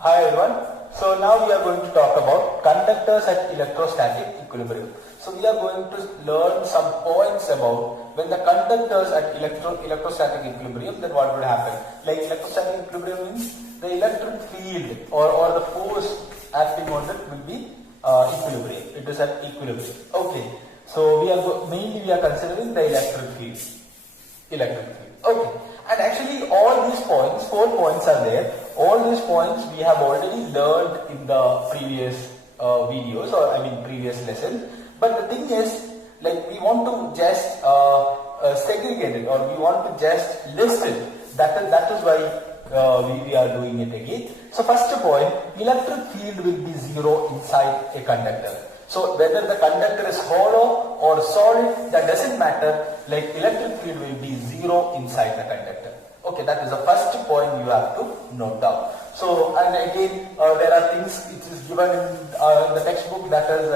Hi everyone. So now we are going to talk about conductors at electrostatic equilibrium. So we are going to learn some points about when the conductors at electrostatic equilibrium, then what would happen. Like electrostatic equilibrium means the electric field or the force acting on it will be equilibrium. It is at equilibrium. Okay. So mainly we are considering the electric field. Okay. And actually all these points, 4 points are there. All these points we have already learned in the previous videos previous lessons. But the thing is, like we want to just segregate it or we want to just list it. That is why we are doing it again. So first point, electric field will be zero inside a conductor. So whether the conductor is hollow or solid, that doesn't matter. Like electric field will be zero inside the conductor. Okay, that is the first point you have to note down. So and again there are things which is given in the textbook, that is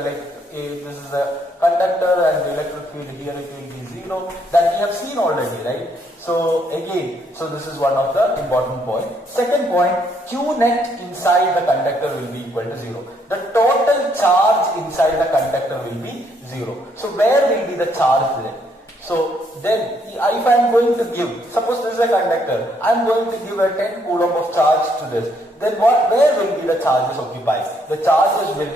this is a conductor and the electric field here it will be zero. That we have seen already, right? So again, so this is one of the important point. Second point, Q net inside the conductor will be equal to 0. The total charge inside the conductor will be 0. So where will be the charge then? So then if I am going to give, suppose this is a conductor, I am going to give a 10 coulomb of charge to this. Then where will be the charges occupied? The charges will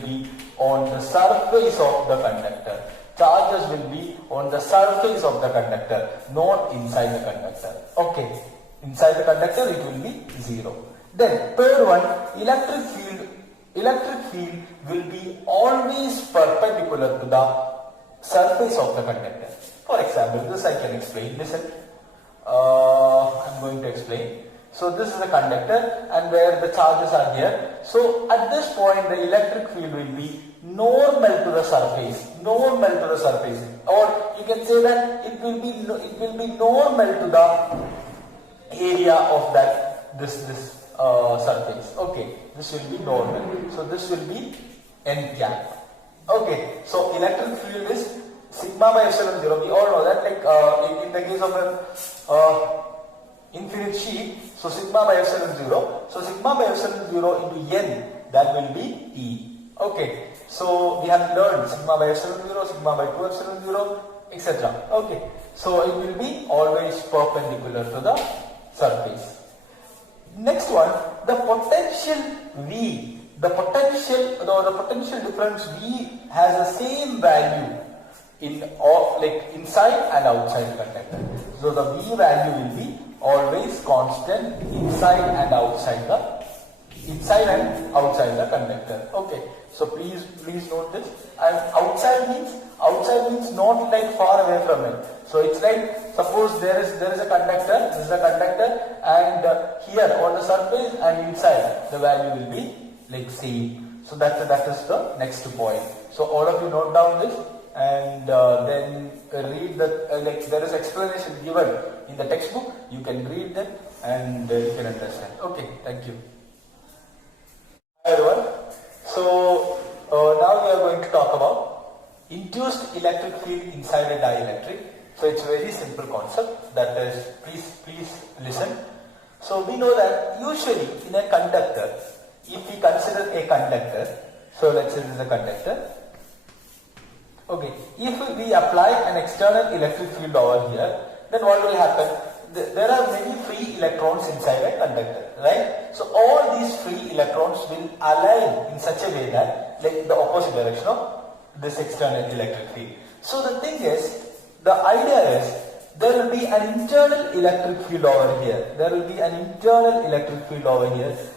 be on the surface of the conductor. Charges will be on the surface of the conductor, not inside the conductor. Okay, inside the conductor it will be 0. Then third one, electric field will be always perpendicular to the surface of the conductor. For example, this I can explain. Listen, I'm going to explain. So this is a conductor and where the charges are here. So at this point the electric field will be normal to the surface, or you can say that it will be normal to the area of this surface. Okay, this will be normal. So this will be n cap. Okay, so electric field is sigma by epsilon 0. We all know that, like in the case of an infinite sheet, so sigma by epsilon 0. So sigma by epsilon 0 into n, that will be E. Okay, so we have learned sigma by epsilon 0, sigma by 2 epsilon 0, etc. Okay, so it will be always perpendicular to the surface. Next one, the potential V. The potential difference V has the same value inside and outside the conductor. So the V value will be always constant inside and outside the conductor. Okay, so please note this. And outside means not like far away from it. So it's like, suppose there is a conductor, this is a conductor, and here on the surface and inside the value will be like same. So that is the next point. So all of you note down this and then read there is explanation given in the textbook. You can read them and you can understand. Okay, thank you. Hi everyone. So now we are going to talk about induced electric field inside a dielectric. So it's a very simple concept, that is, please listen. So we know that usually in a conductor, if we consider a conductor, so let's say this is a conductor. Okay, if we apply an external electric field over here, then what will happen? There are many free electrons inside a conductor, right? So all these free electrons will align in such a way that, like the opposite direction of this external electric field. So the thing is, the idea is, there will be an internal electric field over here.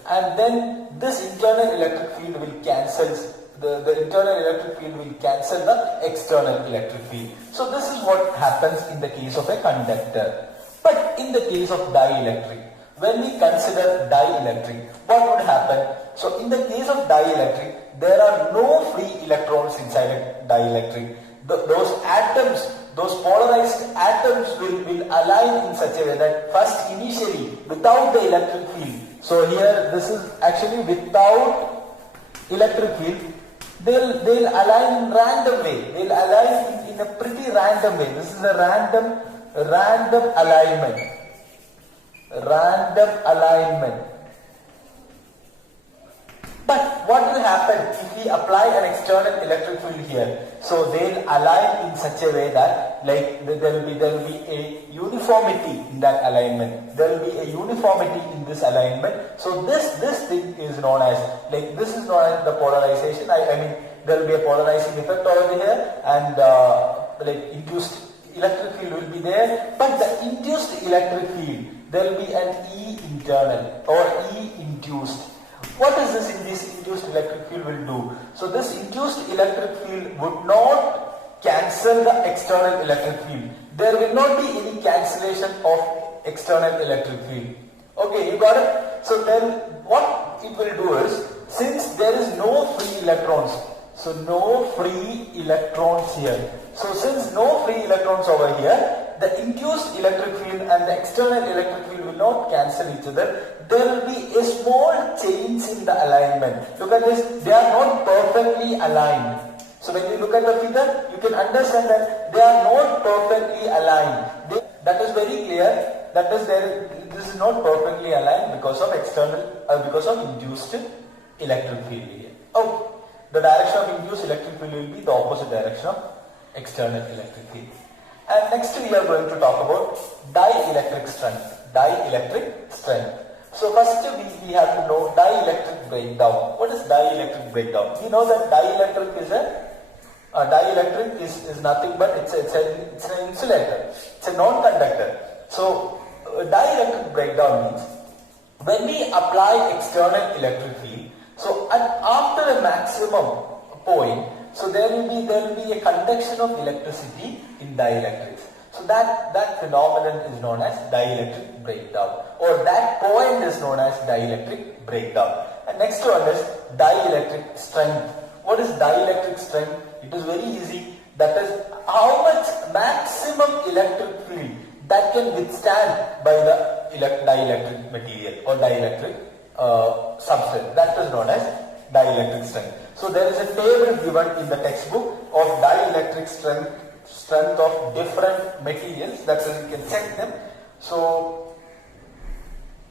And then this internal electric field will cancel the internal electric field will cancel the external electric field. So this is what happens in the case of a conductor. But in the case of dielectric, when we consider dielectric, what would happen? So in the case of dielectric, there are no free electrons inside a dielectric. Those atoms, those polarized atoms will align in such a way that first initially without the electric field. So here this is actually without electric field. They'll align in random way. They'll align in a pretty random way. This is a random alignment. what will happen if we apply an external electric field here? So they'll align in such a way that like there will be a uniformity in that alignment. There will be a uniformity in this alignment. So this thing is known as, like, this is known as the polarization. I mean, there will be a polarizing effect over here, and like induced electric field will be there. But the induced electric field, there will be an E internal or E induced. What is this induced electric field will do? So this induced electric field would not cancel the external electric field. There will not be any cancellation of external electric field. Okay, you got it? So then what it will do is, since there is no free electrons, so no free electrons here. So since no free electrons over here, the induced electric field and the external electric field will not cancel each other. There will be a small change in the alignment. Look at this, they are not perfectly aligned. So when you look at the figure, you can understand that they are not perfectly aligned. That is very clear. That is this is not perfectly aligned because of because of induced electric field here. Oh, the direction of induced electric field will be the opposite direction of external electric field. And next we are going to talk about dielectric strength. Dielectric strength. So first we have to know dielectric breakdown. What is dielectric breakdown? We know that dielectric is nothing but it's an insulator. It's a non-conductor. So dielectric breakdown means when we apply external electric field, so after a maximum point, so there will be a conduction of electricity in dielectrics. So that phenomenon is known as dielectric breakdown, or that point is known as dielectric breakdown. And next one is dielectric strength. What is dielectric strength? It is very easy. That is how much maximum electric field that can withstand by the dielectric material or dielectric substance. That is known as dielectric strength. So there is a table given in the textbook of dielectric strength of different materials. That is, you can check them. So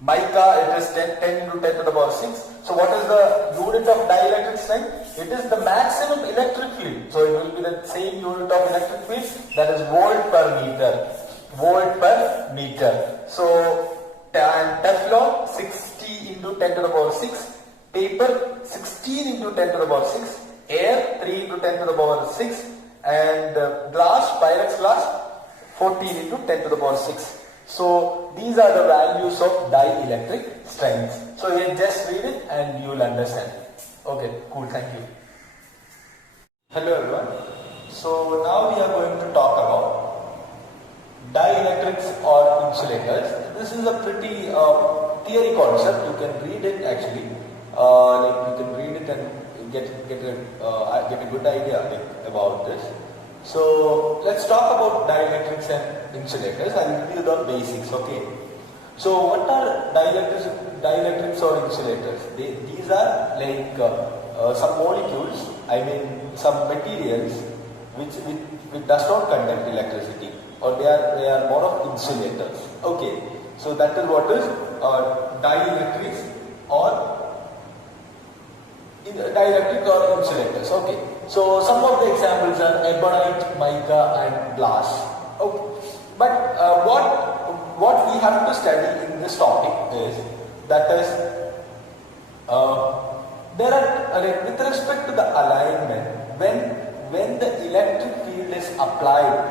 mica, it is 10 to 10 to the power 6. So what is the unit of dielectric strength? It is the maximum electric field. So it will be the same unit of electric field, that is volt per meter. Volt per meter. So and Teflon 60 into 10 to the power 6. Paper 16 into 10 to the power 6. Air 3 into 10 to the power 6. And glass, Pyrex glass 14 into 10 to the power 6. So these are the values of dielectric strength. So you just read it and you will understand. Okay, cool, thank you. Hello everyone. So now we are going to talk about dielectrics or insulators. This is a pretty theory concept. You can read it actually. Like you can read it and get a good idea about this. So let's talk about dielectrics and insulators. I'll give you the basics. Okay. So what are dielectrics or insulators? These are like some molecules. I mean some materials which does not conduct electricity, or they are more of insulators. Okay. So that is what is dielectrics or dielectric or insulators. Okay. So some of the examples are ebonite, mica and glass. Okay. But what we have to study in this topic is that is there are with respect to the alignment, when the electric field is applied,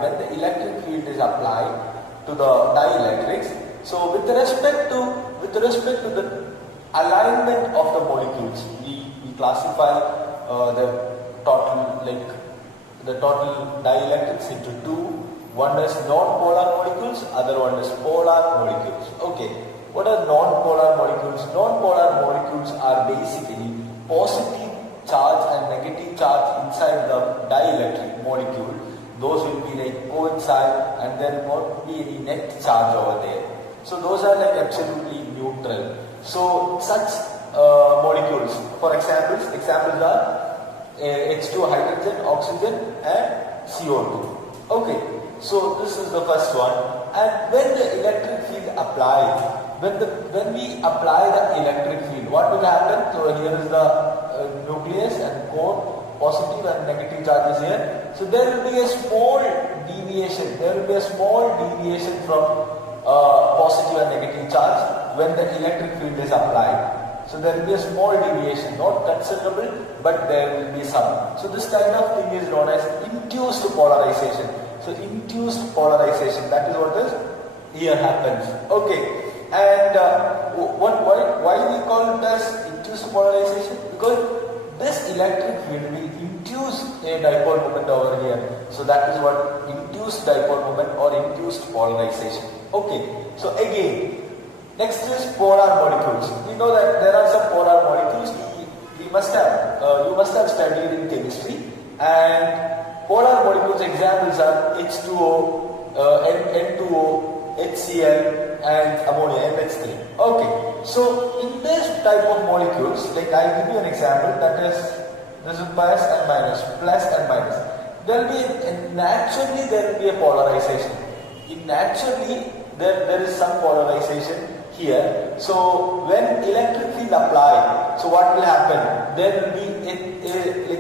to the dielectrics. So with respect to the alignment of the molecules, we classify the total dielectrics into two. One is non-polar molecules, other one is polar molecules. Okay, what are non-polar molecules? Non-polar molecules are basically positive charge and negative charge inside the dielectric molecule. Those will be like coincide and there will not be any net charge over there. So those are like absolutely neutral. So such molecules, for examples are H2 hydrogen, oxygen and CO2. Okay, so this is the first one. And when the electric field applied, when we apply the electric field, what will happen? So here is the nucleus and core, positive and negative charges here. So there will be a small deviation. There will be a small deviation from positive and negative charge when the electric field is applied. So there will be a small deviation, not considerable, but there will be some. So this kind of thing is known as induced polarization. So induced polarization, that is what is here happens. Okay, and why we call it as induced polarization? Because this electric field will induce a dipole moment over here. So that is what induced dipole moment or induced polarization. Okay, so again, next is polar molecules. We know that there are some polar molecules. You must have studied in chemistry. And polar molecules examples are H2O, N2O, HCl, and ammonia, NH3. Okay, so in this type of molecules, like I'll give you an example. That is, this is plus and minus, plus and minus. Naturally there will be a polarization. Naturally there is some polarization here. So when electric field applied, so what will happen? There will be a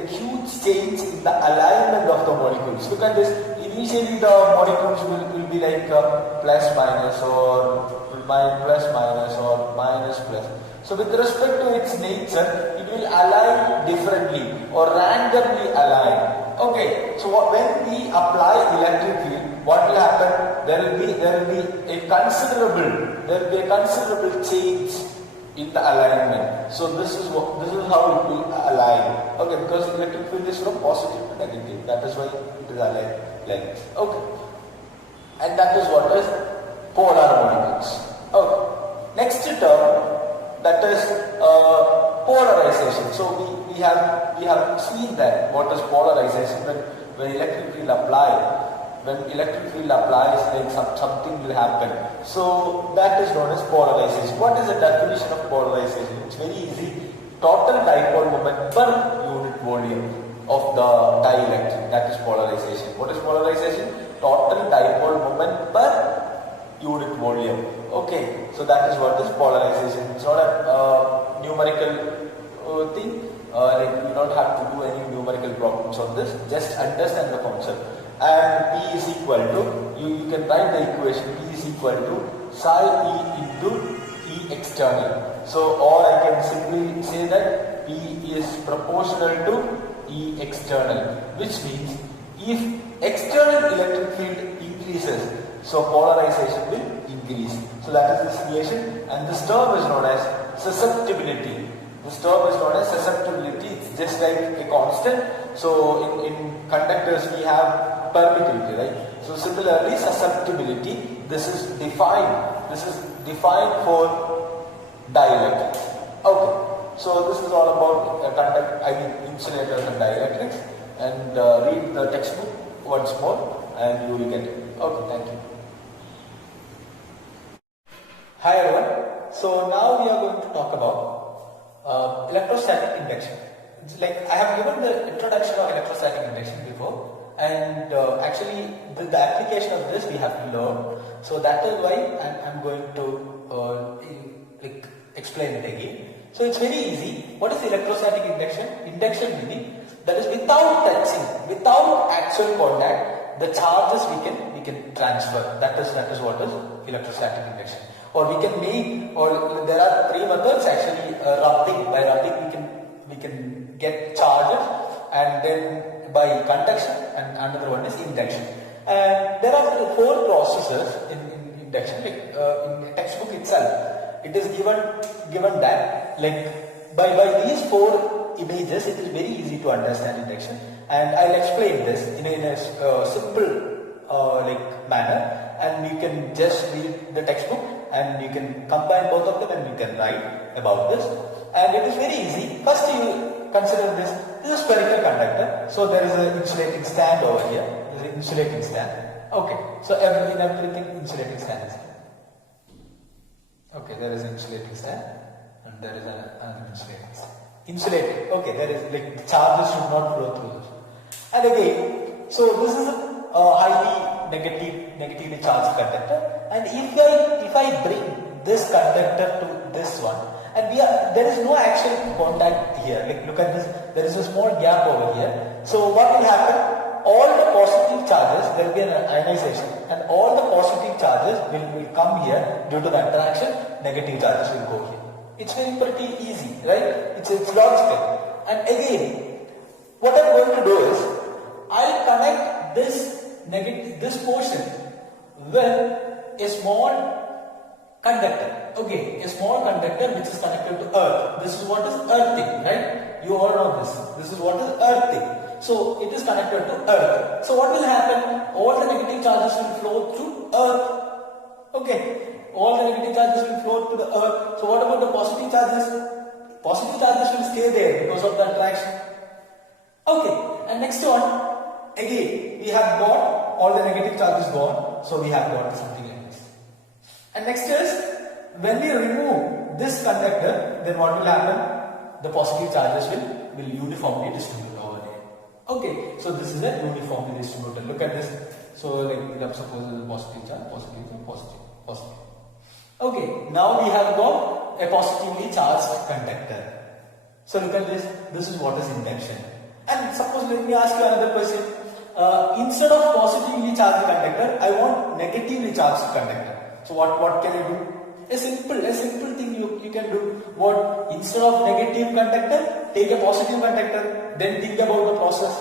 huge change in the alignment of the molecules. Look at this. Initially the molecules will be like plus minus or plus minus or minus plus. So with respect to its nature, it will align differently or randomly align. Okay, so when we apply electric field, what will happen? There will be a considerable change in the alignment. So this is how it will align. Okay, because electric field is from positive to negative. That is why it is aligned like this. Okay, and that is what is polar molecules. Okay, next term, that is polarization. So we have seen that what is polarization when electric field applies. When electric field applies, then something will happen. So that is known as polarization. What is the definition of polarization? It's very easy. Total dipole moment per unit volume of the dielectric. That is polarization. What is polarization? Total dipole moment per unit volume. Okay, so that is what is polarization. It's not a numerical thing. Like you don't have to do any numerical problems on this. Just understand the concept. And P is equal to, you can write the equation, P is equal to psi E into E external. So, or I can simply say that P is proportional to E external, which means if external electric field increases, so polarization will increase. So that is the situation, and this term is known as susceptibility. This term is known as susceptibility. It's just like a constant. So in conductors we have permittivity, right? So similarly, susceptibility, this is defined for dielectrics. Okay, so this is all about insulators and dielectrics, and read the textbook once more and you will get it. Okay, thank you. Hi everyone. So now we are going to talk about electrostatic induction. It's like I have given the introduction of electrostatic induction before. And actually the application of this we have to learn. So that is why I'm going to explain it again. So it's very easy. What is electrostatic induction? Induction meaning that is without touching, without actual contact, the charges we can transfer. That is what is electrostatic induction. Or we can make, or there are three methods actually. Rubbing. By rubbing we can get charges, and then by conduction, and another one is induction. And there are four processes in induction. Like in the textbook itself, it is given that like by these four images, it is very easy to understand induction. And I'll explain this in a simple manner. And you can just read the textbook, and you can combine both of them, and you can write about this. And it is very easy. First, you consider this. This is a spherical conductor. So there is an insulating stand over here. There is an insulating stand. Okay. So in everything, insulating stand is here. Okay. There is an insulating stand, and there is an insulating stand. Insulating. Okay. There is like the charges should not flow through this. And again, so this is a highly negatively charged conductor. And if I bring this conductor to this one, and there is no actual contact here. Like look at this, there is a small gap over here. So what will happen? All the positive charges, there will be an ionization, and all the positive charges will come here due to the attraction. Negative charges will go here. It's very pretty easy, right? It's logical. And again, what I'm going to do is I'll connect this portion with a small conductor. Okay, a small conductor which is connected to earth. This is what is earthing, right? You all know this. This is what is earthing. So it is connected to earth. So what will happen? All the negative charges will flow through earth. Okay, all the negative charges will flow to the earth. So what about the positive charges? Positive charges will stay there because of the attraction. Okay, and next one, again we have got all the negative charges gone. So we have got something like this. And next is, when we remove this conductor, then what will happen? The positive charges will uniformly distribute over there. Okay, so this is a uniformly distributed. Look at this. So like suppose this is positive charge, positive, positive, positive. Okay, now we have got a positively charged conductor. So look at this. This is what is induction. And suppose let me ask you another question. Instead of positively charged conductor, I want negatively charged conductor. So what can I do? A simple thing you can do. What? Instead of negative conductor, take a positive conductor. Then think about the process.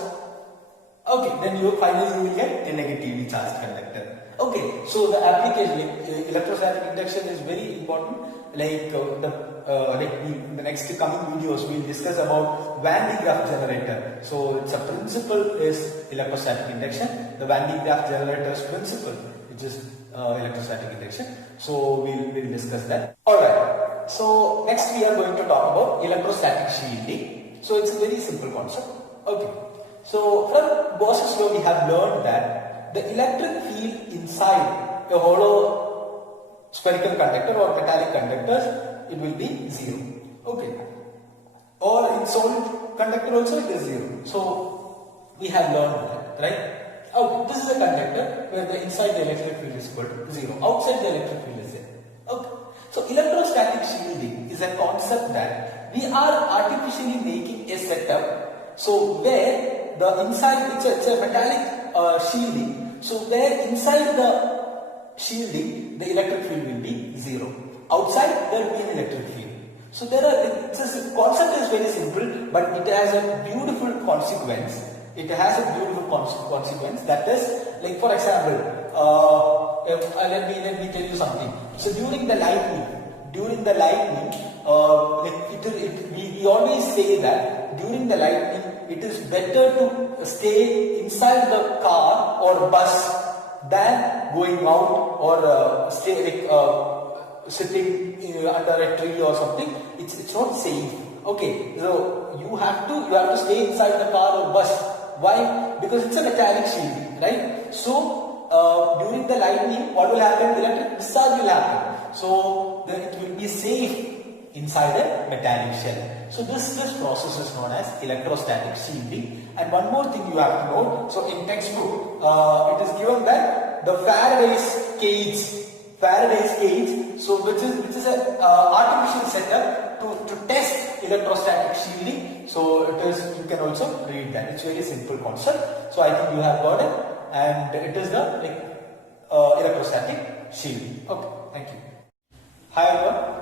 Okay, then you finally will get a negatively charged conductor. Okay, so the application, electrostatic induction is very important. Like in the next coming videos, we'll discuss about Van de Graaff generator. So its a principle is electrostatic induction. The Van de Graaff generator's principle, which is electrostatic induction. So we'll discuss that. Alright, so next we are going to talk about electrostatic shielding. So it's a very simple concept. Okay, so from Gauss's law we have learned that the electric field inside a hollow spherical conductor or metallic conductors, it will be zero. Okay, or in solid conductor also it is zero. So we have learned that, right? Oh, this is a conductor where the inside the electric field is equal to zero. Outside the electric field is zero. Okay. So electrostatic shielding is a concept that we are artificially making a setup. So where the inside it's a metallic shielding. So where inside the shielding the electric field will be zero. Outside there will be an electric field. So this concept is very simple, but it has a beautiful consequence. It has a beautiful consequence, that is, like for example, let me tell you something. So during the lightning, we always say that during the lightning it is better to stay inside the car or bus than going out or sitting under a tree or something. It's not safe. Okay, so you have to stay inside the car or bus. Why? Because it's a metallic shield, right? So during the lightning, what will happen? Electric discharge will happen. So then it will be safe inside a metallic shell. So this process is known as electrostatic shielding. And one more thing you have to know. So in textbook, it is given that the Faraday's cage. So which is an artificial setup to test electrostatic shielding. So you can also read that. It's a very simple concept. So I think you have got it, and it is the electrostatic shielding. Okay, thank you. Hi everyone.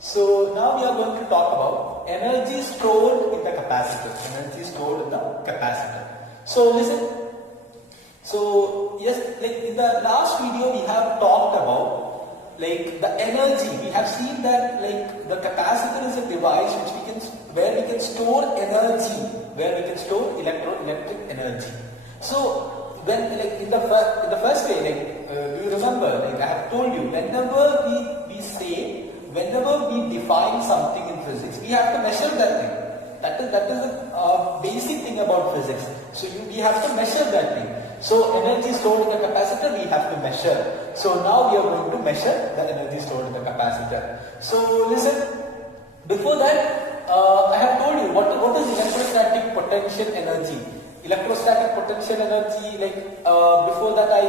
So now we are going to talk about energy stored in the capacitor. So listen. So yes, like in the last video we have talked about like the energy. We have seen that like the capacitor is a device where we can store energy, where we can store electric energy. So when like in the first way, like do you remember? Like I have told you, whenever we define something in physics, we have to measure that thing. That is the basic thing about physics. So we have to measure that thing. So energy stored in the capacitor we have to measure. So now we are going to measure the energy stored in the capacitor. So listen, before that I have told you what is electrostatic potential energy. Electrostatic potential energy, like before that I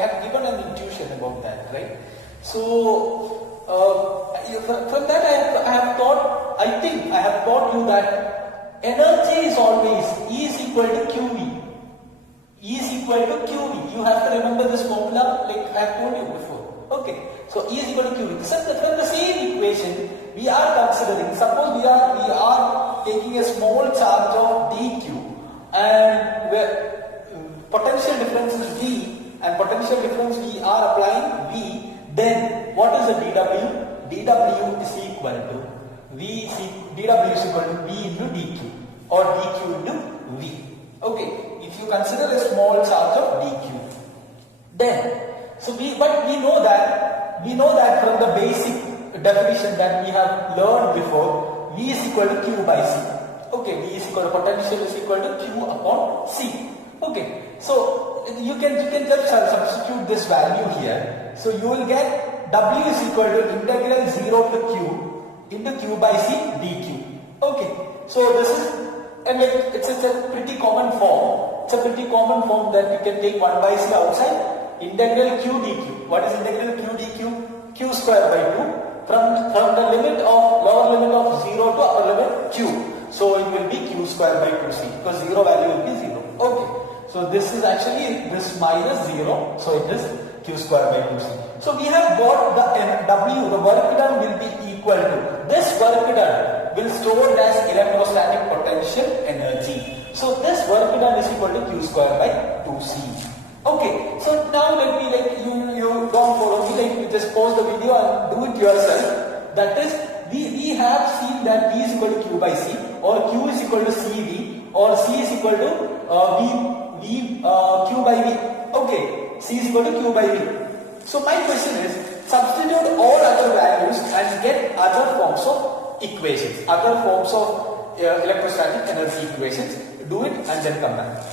had given an intuition about that, right? So from that I have taught you that energy is always E is equal to QV. E is equal to QV. You have to remember this formula like I have told you before. Okay. So E is equal to QV. So from the same equation, we are considering, suppose we are taking a small charge of dq and where potential difference is V and potential difference we are applying V, then what is the dW? dW is equal to dW is equal to V into dq or dq into V. Okay, if you consider a small charge of dq, then but we know that from the basic definition that we have learned before, V is equal to Q by C. Okay, V is equal to potential is equal to Q upon C. Okay, so you can just substitute this value here. So you will get W is equal to integral 0 to Q into Q by C dq. Okay, so this is, and it's a pretty common form. It's a pretty common form that you can take 1 by C outside. Integral Q dq. What is integral Q dq? Q square by 2 from the lower limit of 0 to upper limit Q. So it will be Q square by 2C because 0 value will be 0. Okay. So this is actually this minus 0. So it is Q square by 2C. So we have got the W, the work done will be equal to, this work done will store as electrostatic potential energy. So this work done is equal to Q square by 2C. Okay, so now let me, you don't follow me, you just pause the video and do it yourself. That is, we have seen that V is equal to Q by C, or Q is equal to CV, or C is equal to Q by V. Okay, C is equal to Q by V. So my question is, substitute all other values and get other forms of equations, other forms of electrostatic energy equations. Do it and then come back.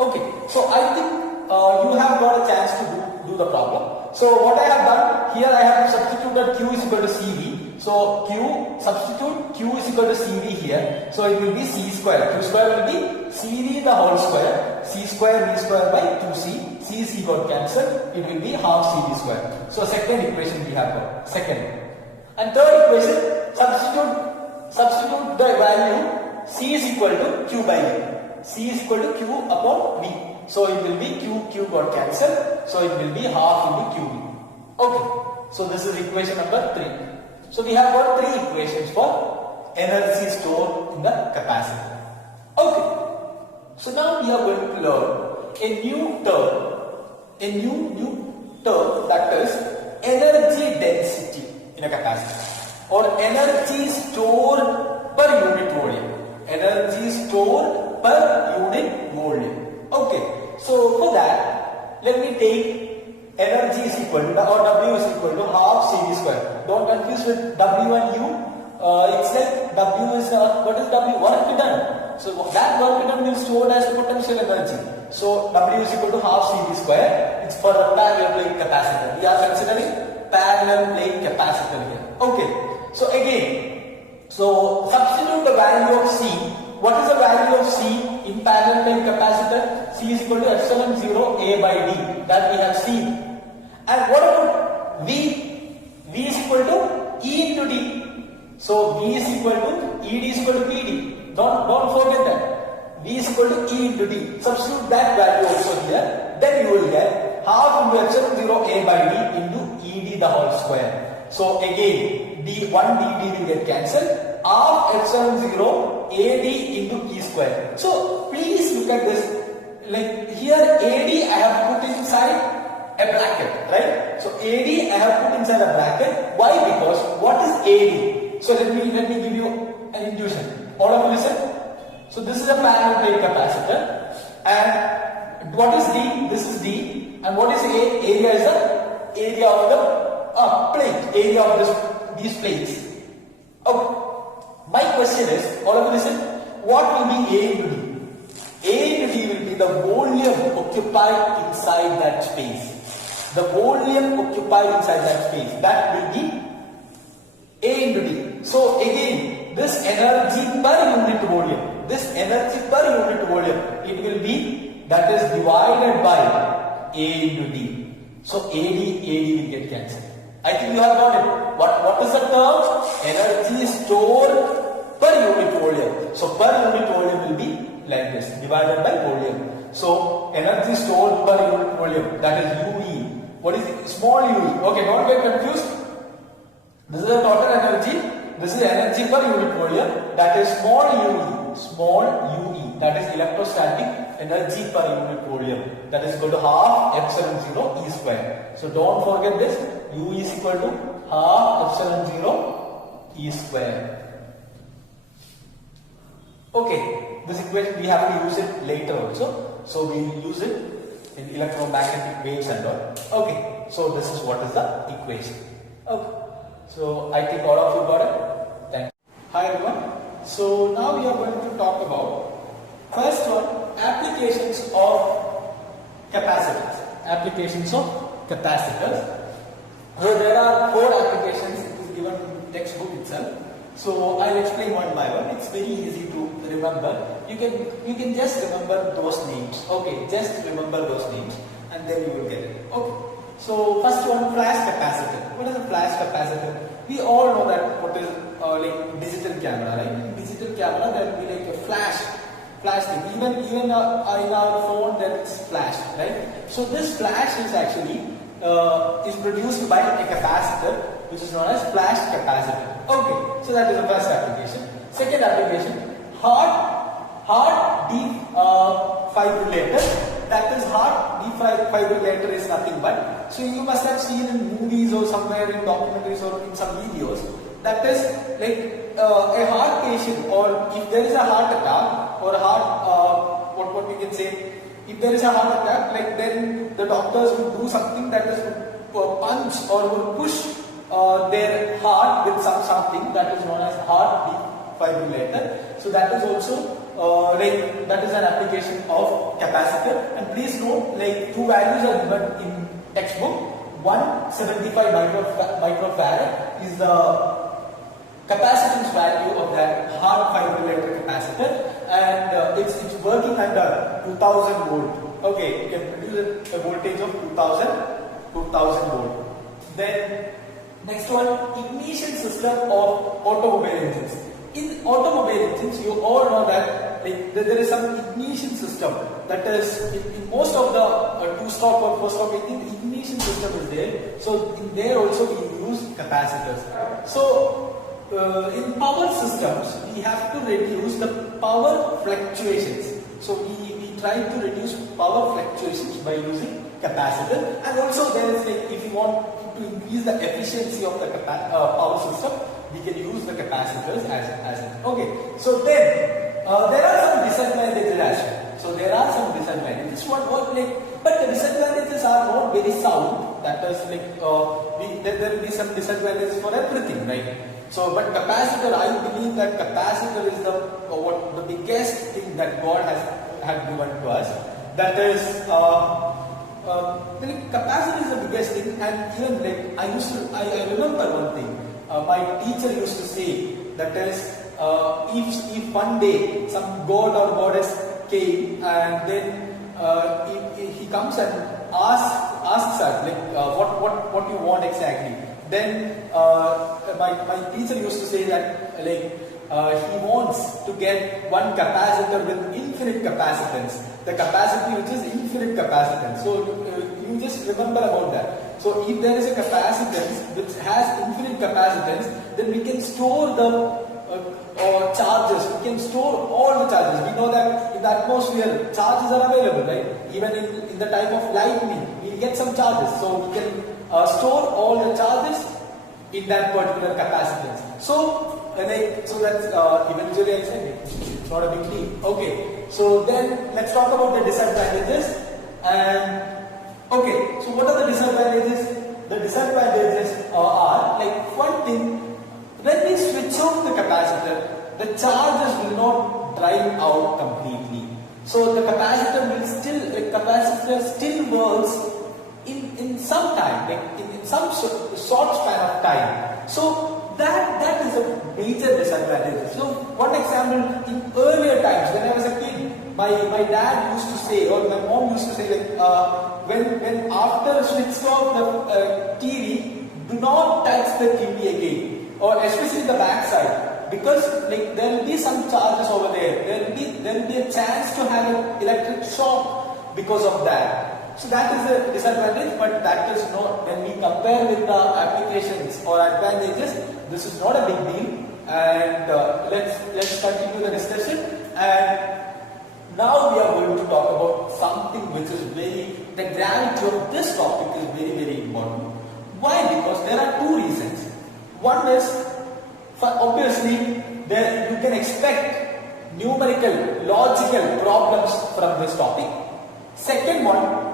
Okay, so I think you have got a chance to do the problem. So what I have done, here I have substituted Q is equal to CV. So substitute Q is equal to CV here. So it will be C square. Q square will be CV the whole square. C square V square by 2C. C got cancelled. It will be half CV square. So second equation we have got. Second. And third equation, substitute the value C is equal to Q by V. C is equal to Q upon V. So it will be Q got cancelled. So it will be half into QV. Okay. So this is equation number 3. So we have got 3 equations for energy stored in the capacitor. Okay. So now we are going to learn a new term that is energy density in a capacitor, or energy stored per unit volume. Energy stored per unit volume. Okay, so for that, let me take energy is equal to, or W is equal to half CV square. Don't confuse with W and U. It's like W is, what is W? Work done. So that work done will be stored as potential energy. So W is equal to half CV square. It's for a parallel plate capacitor. We are considering parallel plate capacitor here. Okay, so again, so substitute the value of C. What is the value of C in parallel plate capacitor? C is equal to epsilon 0 A by D, that we have seen. And what about V? V is equal to E into D. So V is equal to ED is equal to PD. Don't forget that. V is equal to E into D. Substitute that value also here. Then you will get half into epsilon 0 A by D into ED the whole square. So again, D1 dt will get cancelled. Half epsilon 0 AD into E square. So please look at this. Like here AD I have put inside a bracket, right? So AD I have put inside a bracket. Why? Because what is AD? So let me give you an intuition. All of you listen. So this is a parallel plate capacitor, and what is D? This is D, and what is A? Area is the area of the plate, area of these plates. Okay. My question is, all of you listen. What will be A into D? A into D will be the volume occupied inside that space. The volume occupied inside that space. That will be A into D. So again, this energy per unit volume. This energy per unit volume, it will be, that is divided by A into D. So AD will get cancelled. I think you have got it. What is the term? Energy stored per unit volume. So per unit volume will be like this, divided by volume. So energy stored per unit volume, that is UE. What is it? Small UE. Okay, don't get confused. This is the total energy. This is energy per unit volume. That is small UE. Small UE. That is electrostatic energy per unit volume. That is equal to half epsilon 0 E square. So don't forget this. U is equal to half epsilon 0 E square. Okay, this equation we have to use it later also. So we will use it in electromagnetic waves and all. Okay, so this is what is the equation. Okay, so I think all of you got it. Thank you. Hi everyone. So now we are going to talk about first one, applications of capacitors. Applications of capacitors. So there are 4 applications. It is given in textbook itself. So I'll explain one by one. It's very easy to remember. You can just remember those names. Okay, just remember those names, and then you will get it. Okay. So first one, flash capacitor. What is a flash capacitor? We all know that what is like digital camera, right? In digital camera there will be like a flash thing. Even in our phone there is flash, right? So this flash is actually is produced by a capacitor, which is known as flash capacitor. Okay, so that is the first application. Second application, heart defibrillator. That is heart defibrillator is nothing but, so you must have seen in movies or somewhere in documentaries or in some videos, that is like a heart patient, or if there is a heart attack or what we can say, if there is a heart attack, like then the doctors will do something, that is punch or will push their heart with something that is known as heart defibrillator. So that is also like that is an application of capacitor. And please note, like 2 values are given in textbook. 175 microfarad is the capacitance value of that heart fibrillator capacitor, and it's working under 2000 volt. Okay, you can produce a voltage of 2000 volt. Then next one, ignition system of automobile engines. In automobile engines, you all know that like, there is some ignition system. That is, in most of the 2-stroke or 4-stroke engine, the ignition system is there. So in there also we use capacitors. So in power systems, we have to reduce the power fluctuations. So we try to reduce power fluctuations by using capacitor. And also there is like, if you want to increase the efficiency of the power system, we can use the capacitors as okay. So then there are some disadvantages as well. So there are some disadvantages. But the disadvantages are not very sound. That is like there will be some disadvantages for everything, right? So, but capacitor, I believe that capacitor is the biggest thing that God had given to us. That is, capacitor is the biggest thing, and even like I remember one thing. My teacher used to say, that is, if one day some god or goddess came and then he comes and asks us like what you want exactly, then my teacher used to say that like he wants to get one capacitor with infinite capacitance, the capacity which is infinite capacitance. So you just remember about that. So if there is a capacitance which has infinite capacitance, then we can store the charges. We can store all the charges. We know that in the atmosphere charges are available, right? Even in the time of lightning, we get some charges. So we can store all the charges in that particular capacitance. So that's eventually I said it's not a big deal. Okay. So then let's talk about the disadvantages. And okay, so what are the disadvantages? The disadvantages are like one thing, when we switch off the capacitor, the charges will not drive out completely. So the capacitor still works in some time, like in some short span of time. So that is a major disadvantage. So one example, in earlier times when I was a kid, my dad used to say, or my mom used to say, like when after switch off the TV, do not touch the TV again, or especially the back side, because like there will be some charges over there. There will be a chance to have an electric shock because of that. So that is a disadvantage, but that is not, when we compare with the applications or advantages, this is not a big deal. And let's continue the discussion. And now we are going to talk about something which is the gravity of this topic is very important. Why? Because there are two reasons. One is, obviously, you can expect numerical, logical problems from this topic. Second one,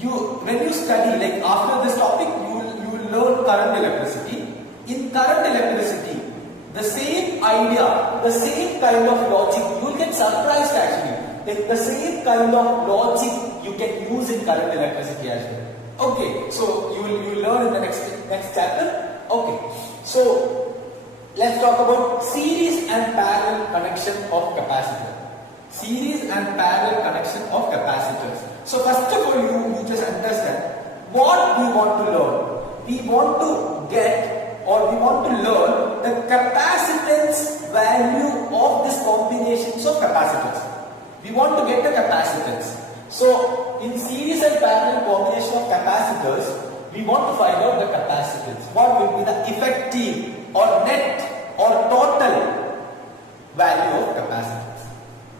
when you study, like after this topic, you will learn current electricity. In current electricity, the same idea, the same kind of logic, you will get surprised actually. Like the same kind of logic you can use in current electricity as well. Okay, so you will learn in the next chapter. Okay, so let's talk about series and parallel connection of capacitor. Series and parallel connection of capacitors. So first of all, you just understand what we want to learn. We want to get, or we want to learn the capacitance value of these combinations of capacitors. We want to get the capacitance. So in series and parallel combination of capacitors, we want to find out the capacitance. What will be the effective or net or total value of capacitance?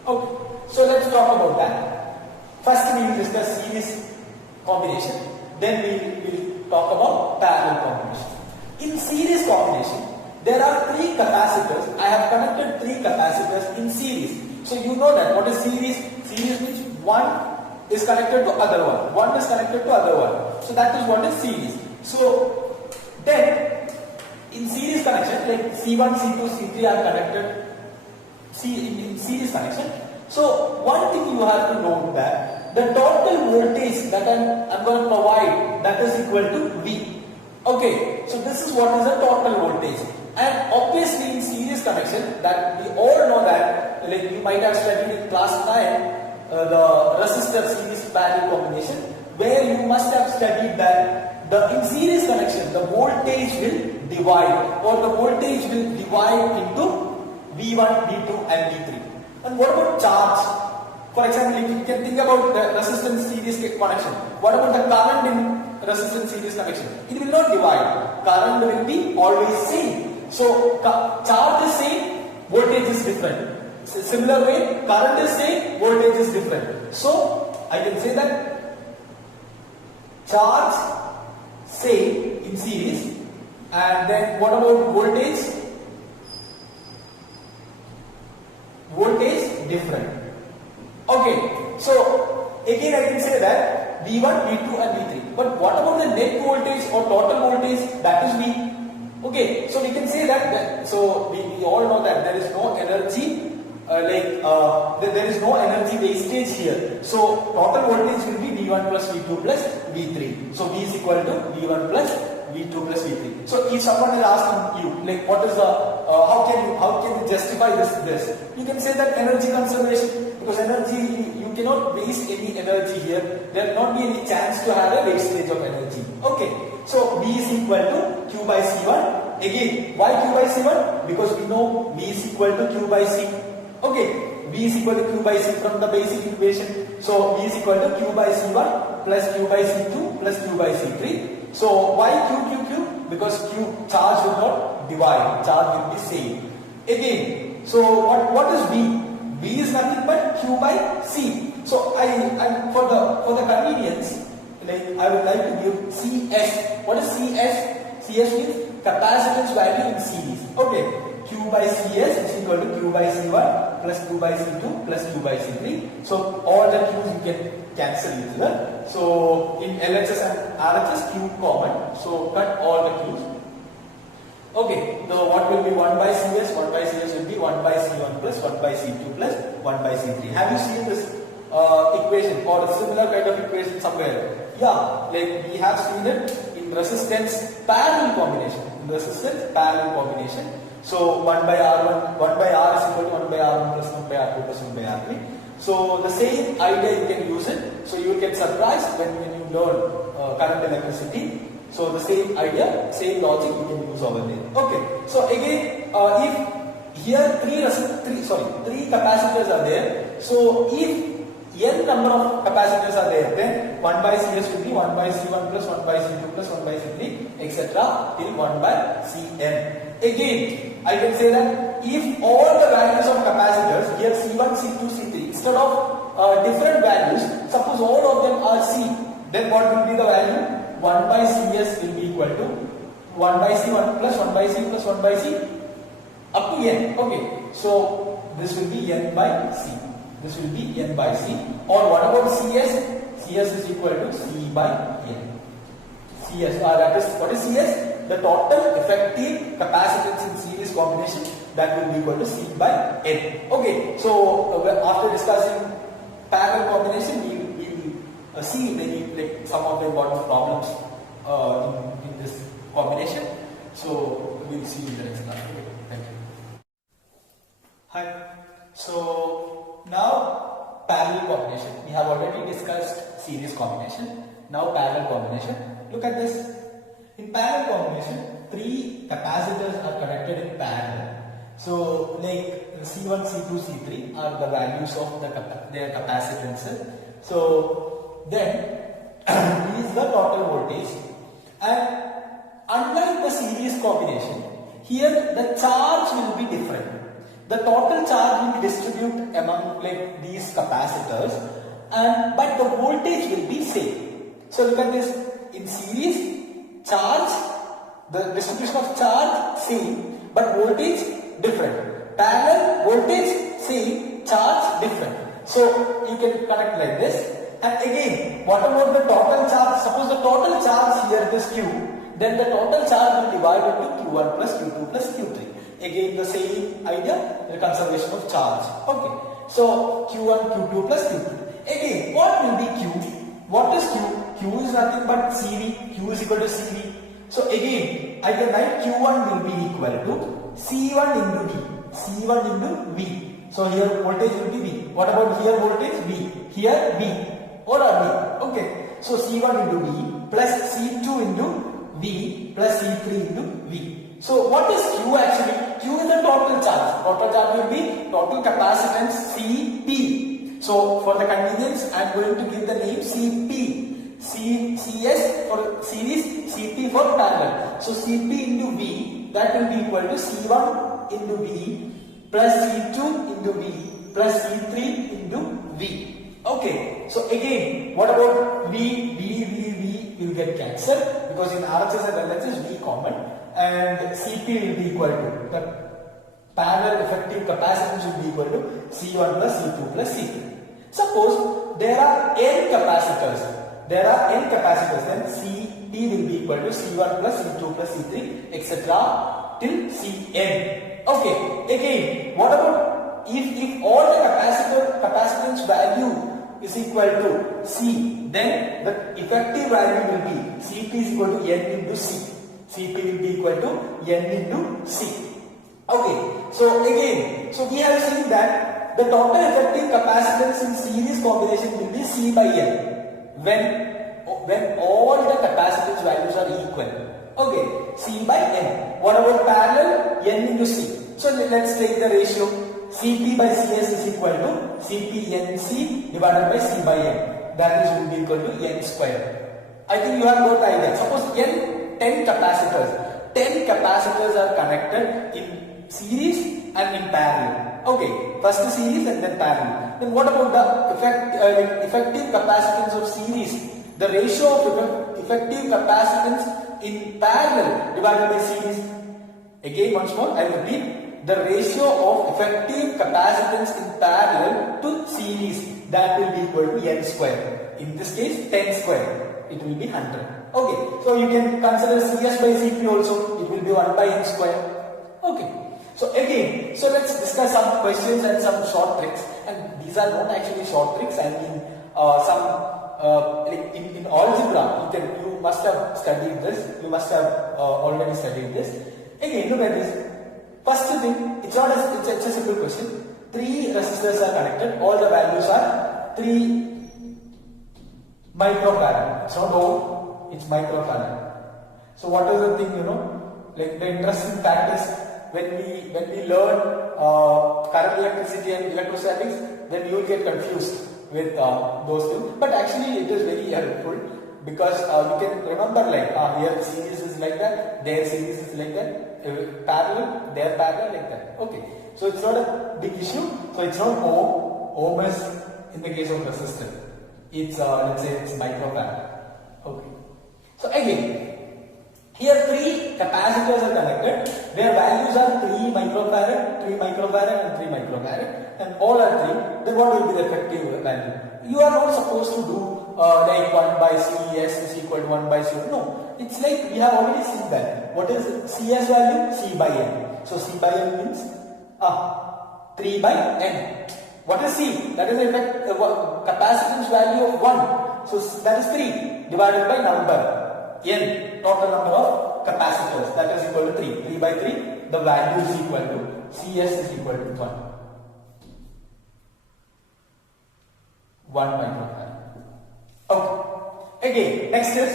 Okay, so let's talk about that. First we will discuss series combination, then we will talk about parallel combination. In series combination, there are three capacitors. I have connected three capacitors in series. So you know that what is series? Series means one is connected to other one. One is connected to other one. So that is what is series. So then in series connection, like C1, C2, C3 are connected in series connection. So one thing you have to know that the total voltage that I'm going to provide, that is equal to V. Okay, so this is what is the total voltage. And obviously in series connection, that we all know that, like you might have studied in class 9, the resistor series parallel combination, where you must have studied that in series connection, the voltage will divide, or the voltage will divide into V1, V2 and V3. And what about charge? For example, if you can think about the resistance series connection, what about the current in resistance series connection? It will not divide. Current will be always same. So charge is same, voltage is different. Similar way, current is same, voltage is different. So I can say that charge same in series, and then what about voltage? Voltage different. Okay, so again I can say that V1, V2 and V3. But what about the net voltage or total voltage? That is V. Okay, so we can say that so we all know that there is no energy, there is no energy wastage here. So total voltage will be V1 plus V2 plus V3. So V is equal to V1 plus V2 plus V3. So if someone is asking you, like, what is the how can you justify this? You can say that energy conservation, because energy, you cannot waste any energy here. There will not be any chance to have a wastage of energy. Okay, so V is equal to Q by C1. Again, why Q by C1? Because we know V is equal to Q by C. Okay, V is equal to Q by C from the basic equation. So V is equal to Q by C1 plus Q by C2 plus Q by C3. So why Q? Because Q charge will not divide, charge will be same. Again, so what is V? V is nothing but Q by C. So I for the convenience, like I would like to give CS. What is CS? CS means capacitance value in series. Okay, Q by CS is equal to Q by C1 plus Q by C2 plus Q by C3. So all the Q's you can cancel each other. So in LHS and RHS, Q common. So cut all the Q's. Okay, so what will be 1 by CS? 1 by CS will be 1 by C1 plus 1 by C2 plus 1 by C3. Have you seen this equation or a similar kind of equation somewhere? Yeah, like we have seen it in resistance parallel combination. So 1 by R1, 1 by R is equal to 1 by R1 plus 1 by R2 plus 1 by R3. So the same idea you can use it. So you will get surprised when you learn current electricity. So the same idea, same logic you can use over there. Okay. So again, if here three capacitors are there. So if n number of capacitors are there, then 1 by Cs will be 1 by C1 plus 1 by C2 plus 1 by C3, etc. till 1 by Cn. Again, I can say that if all the values of capacitors here C1, C2, C3, instead of different values, suppose all of them are C, then what will be the value? 1 by Cs will be equal to 1 by C1 plus 1 by C plus 1 by C up to n. Okay, so this will be n by C. This will be n by C. Or what about Cs? Cs is equal to C by n. Cs, that is, what is Cs? The total effective capacitance in series combination, that will be equal to C by n. Okay, so after discussing parallel combination, we will see many, like some of the important problems in this combination. So we will see in the next class. Okay, thank you. Hi. So now parallel combination. We have already discussed series combination. Now parallel combination. Look at this. In parallel combination, three capacitors are connected in parallel. So like C1, C2, C3 are the values of their capacitances. So then is the total voltage, and unlike the series combination, here the charge will be different. The total charge will be distributed among like these capacitors, and but the voltage will be same. So look at this. In series, charge, the distribution of charge same, but voltage different. Parallel, voltage same, charge different. So you can connect like this. And again, what about the total charge? Suppose the total charge here is Q, then the total charge will divide into Q1 plus Q2 plus Q3. Again, the same idea, the conservation of charge. Okay. So Q1, Q2 plus Q3. Again, what will be Q? What is Q? Q is nothing but CV. Q is equal to CV. So again, I can write Q1 will be equal to C1 into V. C1 into V. So here voltage will be V. What about here voltage? V. Here V. What are V? Okay. So C1 into V plus C2 into V plus C3 into V. So what is Q actually? Q is the total charge. Total charge will be total capacitance Cp. So for the convenience, I am going to give the name Cp. Cs for series, Cp for parallel. So Cp into V, that will be equal to C1 into V plus C2 into V plus C3 into V. Okay. So again, what about V? V will get cancelled because in RHS and LHS V common, and Cp will be equal to the parallel effective capacitance will be equal to C1 plus C2 plus C3. Suppose there are n capacitors. There are n capacitors, then Cp will be equal to C1 plus C2 plus C3, etc. till Cn. Okay. Again, what about if all the capacitance value is equal to C, then the effective value will be Cp is equal to n into C. Cp will be equal to n into C. Okay. So again, so we have seen that the total effective capacitance in series combination will be C by n when all the capacitance values are equal. Okay, C by n. What about parallel? N into C. So let's take the ratio. Cp by Cs is equal to Cp NC divided by C by n. That is will be equal to n square. I think you have got the idea. Suppose 10 capacitors. 10 capacitors are connected in series and in parallel. Okay, first the series and then parallel. Then what about the effective capacitance of series? The ratio of effective capacitance in parallel divided by series. Again, once more, I repeat. The ratio of effective capacitance in parallel to series, that will be equal to n square. In this case, 10 square. It will be 100. Okay, so you can consider Cs by Cp also. It will be 1 by n square. Okay. So again, so let's discuss some questions and some short tricks. And these are not actually short tricks. I mean, like in algebra, you must have studied this. You must have already studied this. Again, look at this. First thing, it's a simple question. 3 resistors are connected. All the values are 3 microfarad. It's not ohm, it's microfarad. So what is the thing, like the interesting fact is when we learn current electricity and electrostatics, then you will get confused with those things. But actually it is very helpful because you can remember like here series is like that, there series is like that, parallel, there parallel like that. Okay, so it's not a big issue. So it's not ohm is in the case of resistor. It's let's say it's microfarad. Okay. So again, here 3 capacitors are connected. Their values are 3 microfarad, 3 microfarad and 3 microfarad, and all are 3. Then what will be the effective value? You are not supposed to do like 1 by CS is equal to 1 by C. No, it's like we have already seen that. What is CS value? C by N. So C by N means 3 by N. What is C? That is the effect, capacitance value of 1. So that is 3 divided by number. N, total number of capacitors, that is equal to 3. 3 by 3, the value is equal to CS is equal to 1. 1 microfarad. Okay. Again, next is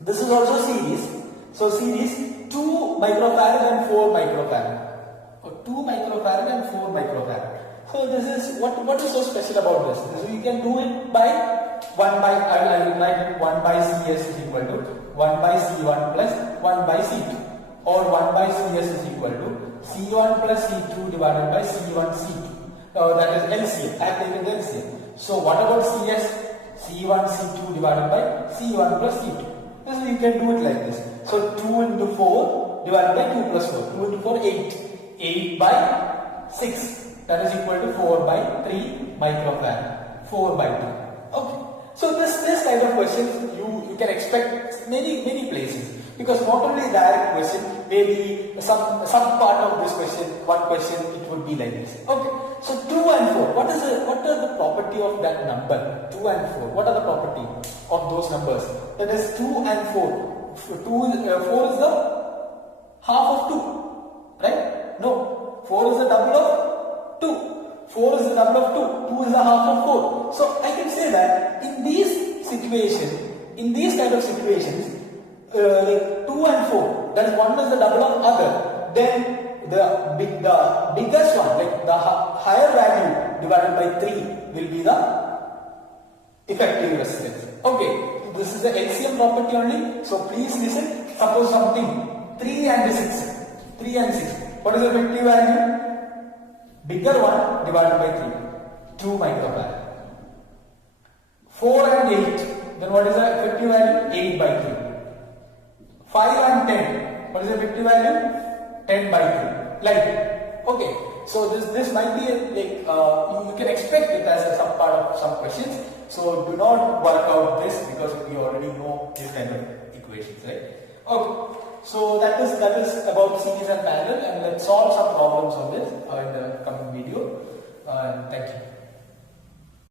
this is also series. So series 2 microfarad and 4 microfarad. 2 microfarad and 4 microfarad. So this is what is so special about this? So you can do it by 1 by, I will write 1 by CS is equal to 1 by C1 plus 1 by C2, or 1 by CS is equal to C1 plus C2 divided by C1 C2. That is LCM. I have taken the LCM. So what about CS? C1 C2 divided by C1 plus C2. So you can do it like this. So 2 into 4 divided by 2 plus 4. 2 into 4, 8. 8 by 6. That is equal to 4 by 3 microfarad. 4 by 2. Okay. So this kind of questions you can expect many places, because not only direct question, maybe some part of this question, one question it would be like this. Okay. So 2 and 4. What are the property of that number? 2 and 4. What are the property of those numbers? That is 2 and 4. 4 is the half of 2, right? No. 4 is the double of 2. 4 is the double of 2, 2 is the half of 4. So I can say that in these situations, in these kind of situations, like 2 and 4, that is one is the double of other, then the biggest one, like the higher value divided by 3 will be the effective resistance. Okay, this is the LCM property only. So please listen. Suppose something 3 and 6. 3 and 6. What is the effective value? Bigger one divided by 3, 2 microfarad. 4 and 8, then what is the effective value? 8 by 3. 5 and 10, what is the effective value? 10 by 3. Like, okay, so this might be like, you can expect it as some part of some questions. So do not work out this, because we already know this kind of equations, right? Okay. So that is about series and parallel, and let's solve some problems on this in the coming video. Thank you.